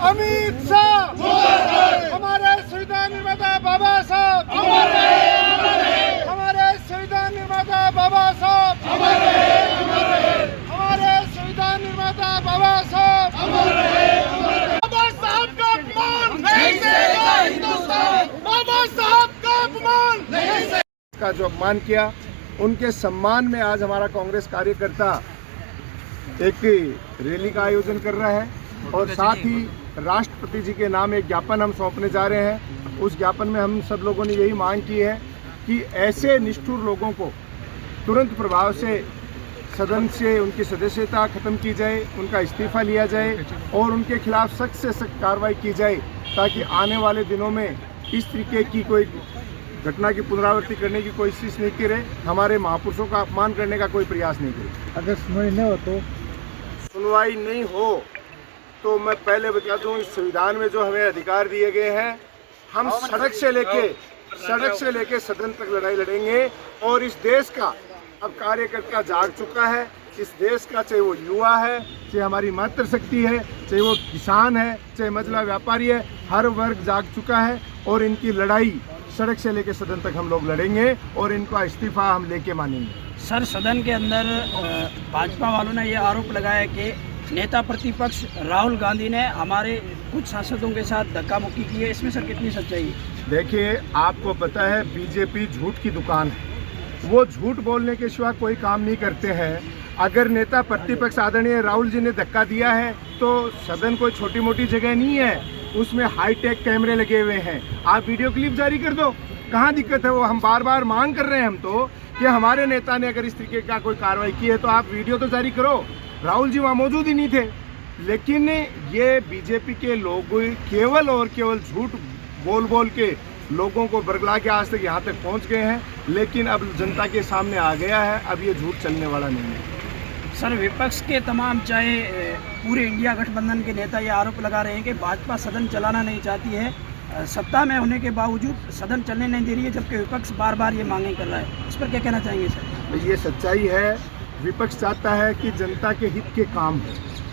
अमित शाह, हमारे संविधान निर्माता बाबा साहब, हमारे संविधान निर्माता बाबा साहब, हमारे संविधान निर्माता बाबा साहब, बाबा साहब का अपमान नहीं सहेगा हिंदुस्तान, बाबा साहब का अपमान नहीं सहेगा। का जो अपमान किया, उनके सम्मान में आज हमारा कांग्रेस कार्यकर्ता एक रैली का आयोजन कर रहा है और साथ ही राष्ट्रपति जी के नाम एक ज्ञापन हम सौंपने जा रहे हैं। उस ज्ञापन में हम सब लोगों ने यही मांग की है कि ऐसे निष्ठुर लोगों को तुरंत प्रभाव से सदन से उनकी सदस्यता खत्म की जाए, उनका इस्तीफा लिया जाए और उनके खिलाफ सख्त से सख्त कार्रवाई की जाए, ताकि आने वाले दिनों में इस तरीके की कोई घटना की पुनरावृत्ति करने की कोशिश नहीं करे, हमारे महापुरुषों का अपमान करने का कोई प्रयास नहीं करे। अगर सुनवाई नहीं हो तो मैं पहले बता दूं, इस संविधान में जो हमें अधिकार दिए गए हैं, हम सड़क से लेके सदन तक लड़ाई लड़ेंगे। और इस देश का अब कार्यकर्ता जाग चुका है। इस देश का, चाहे वो युवा है, चाहे हमारी मातृशक्ति है, चाहे वो किसान है, चाहे महिला व्यापारी है, हर वर्ग जाग चुका है और इनकी लड़ाई सड़क से लेकर सदन तक हम लोग लड़ेंगे और इनका इस्तीफा हम लेके मानेंगे। सर, सदन के अंदर भाजपा वालों ने ये आरोप लगाया कि नेता प्रतिपक्ष राहुल गांधी ने हमारे कुछ सांसदों के साथ धक्का मुक्की की है, इसमें सर कितनी सच्चाई है? देखिए, आपको पता है बीजेपी झूठ की दुकान है, वो झूठ बोलने के सिवा कोई काम नहीं करते हैं। अगर नेता प्रतिपक्ष आदरणीय राहुल जी ने धक्का दिया है तो सदन कोई छोटी मोटी जगह नहीं है, उसमें हाईटेक कैमरे लगे हुए हैं। आप वीडियो क्लिप जारी कर दो, कहाँ दिक्कत है? वो हम बार बार मांग कर रहे हैं हम तो कि हमारे नेता ने अगर इस तरीके का कोई कार्रवाई की है तो आप वीडियो तो जारी करो। राहुल जी वहाँ मौजूद ही नहीं थे। लेकिन ये बीजेपी के लोग केवल और केवल झूठ बोल बोल के लोगों को बरगला के आज तक यहाँ तक पहुँच गए हैं, लेकिन अब जनता के सामने आ गया है, अब ये झूठ चलने वाला नहीं है। सर, विपक्ष के तमाम, चाहे पूरे इंडिया गठबंधन के नेता ये आरोप लगा रहे हैं कि भाजपा सदन चलाना नहीं चाहती है, सत्ता में होने के बावजूद सदन चलने नहीं दे रही है, जबकि विपक्ष बार बार ये मांगे कर रहा है। इस पर क्या कहना चाहेंगे सर? ये सच्चाई है। विपक्ष चाहता है कि जनता के हित के काम हो।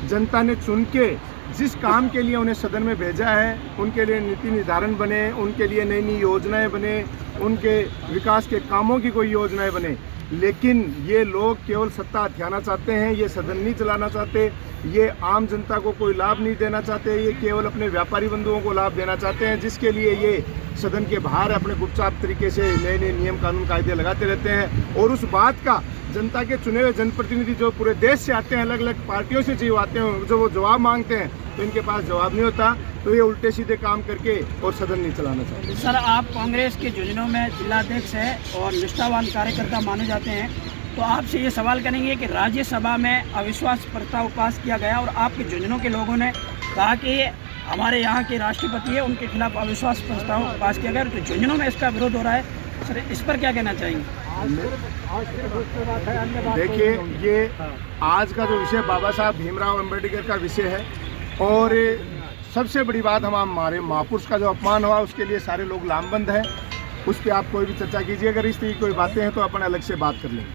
जनता ने चुन के जिस काम के लिए उन्हें सदन में भेजा है, उनके लिए नीति निर्धारण बने, उनके लिए नई नई योजनाएं बने, उनके विकास के कामों की कोई योजनाएं बने। लेकिन ये लोग केवल सत्ता हथियाना चाहते हैं, ये सदन नहीं चलाना चाहते, ये आम जनता को कोई लाभ नहीं देना चाहते, ये केवल अपने व्यापारी बंधुओं को लाभ देना चाहते हैं, जिसके लिए ये सदन के बाहर अपने गुपचाप तरीके से नए नए नियम कानून कायदे लगाते रहते हैं। और उस बात का जनता के चुने हुए जनप्रतिनिधि जो पूरे देश से आते हैं, अलग अलग पार्टियों से जो आते हैं, जो वो जवाब मांगते हैं तो इनके पास जवाब नहीं होता, तो ये उल्टे सीधे काम करके और सदन नहीं चलाना चाहते। सर, आप कांग्रेस के झुंझुनू में जिलाध्यक्ष हैं और निष्ठावान कार्यकर्ता माने जाते हैं, तो आपसे ये सवाल करेंगे कि राज्यसभा में अविश्वास प्रस्ताव पास किया गया और आपके झुंझुनू के लोगों ने कहा कि हमारे यहाँ के राष्ट्रपति है, उनके खिलाफ अविश्वास प्रस्ताव पास किया गया, तो झुंझुनू में इसका विरोध हो रहा है। सर, इस पर क्या कहना चाहेंगे? देखिए, ये आज का जो विषय बाबा साहब भीमराव अम्बेडकर का विषय है और सबसे बड़ी बात, हमारे महापुरुष का जो अपमान हुआ उसके लिए सारे लोग लामबंद हैं। उस पर आप कोई भी चर्चा कीजिए। अगर इस तरह की कोई बातें हैं तो अपन अलग से बात कर लेंगे।